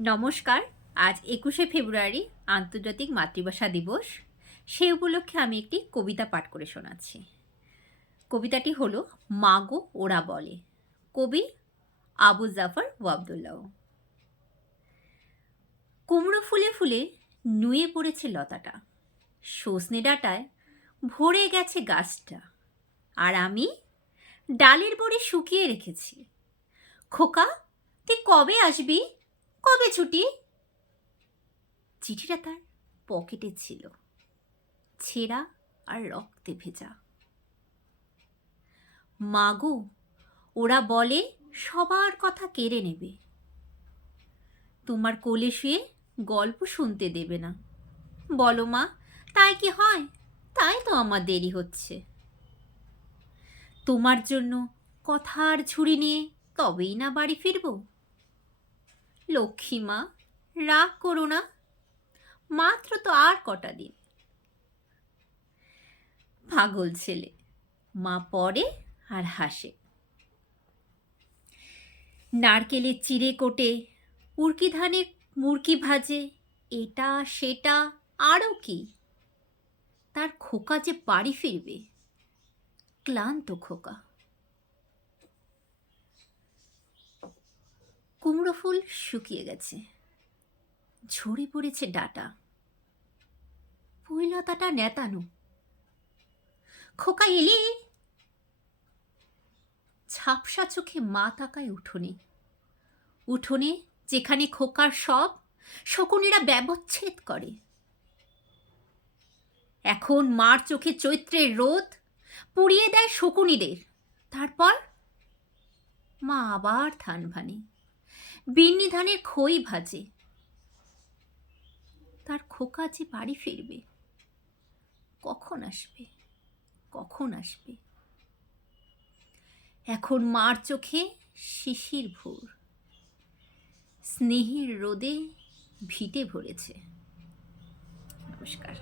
নমস্কার। আজ ২১শে ফেব্রুয়ারি আন্তর্জাতিক মাতৃভাষা দিবস। সেই উপলক্ষে আমি একটি কবিতা পাঠ করে শোনাচ্ছি। কবিতাটি হলো মাগো ওরা বলে। কবি আবু জাফর ওয়াবদুল্লাহ। কুমড়ো ফুলে ফুলে নুয়ে পড়েছে লতাটা, সজনে ডাঁটায় ভরে গেছে গাছটা, আর আমি ডালের বড়ি শুকিয়ে রেখেছি। খোকা, তুই কবে আসবি? কবে ছুটি? চিঠিটা তার পকেটে ছিল, ছেঁড়া আর রক্তে ভেজা। মাগো ওরা বলে সবার কথা কেড়ে নেবে, তোমার কোলে শুয়ে গল্প শুনতে দেবে না। বলো মা, তাই কি হয়? তাই তো আমার দেরি হচ্ছে। তোমার জন্য কথার ঝুড়ি নিয়ে তবেই না বাড়ি ফিরব। লক্ষ্মী মা, রাগ করো না, মাত্র তো আর কটা দিন। পাগল ছেলে, মা পড়ে আর হাসে। নারকেলের চিড়ে কোটে, উড়কি ধানের মুরকি ভাজে, এটা সেটা আরও কি। তার খোকা যে বাড়ি ফিরবে, ক্লান্ত খোকা। কুমড়ো ফুল শুকিয়ে গেছে, ঝরে পড়েছে ডাটা, পুঁইলতাটা নেতানো। খোকা এলি? ঝাপসা চোখে মা তাকায় উঠোনে। উঠোনে যেখানে খোকার সব শকুনেরা ব্যবচ্ছেদ করে। এখন মার চোখে চৈত্রের রোদ পুড়িয়ে দেয় শকুনিদের। তারপর মা আবার ধান ভানে, বিন্নি ধানের খই ভাজে। তার খোকা যে বাড়ি ফিরবে, কখন আসবে, কখন আসবে। এখন মার চোখে শিশির ভোর, স্নেহের রোদে ভিটে ভরেছে। নমস্কার।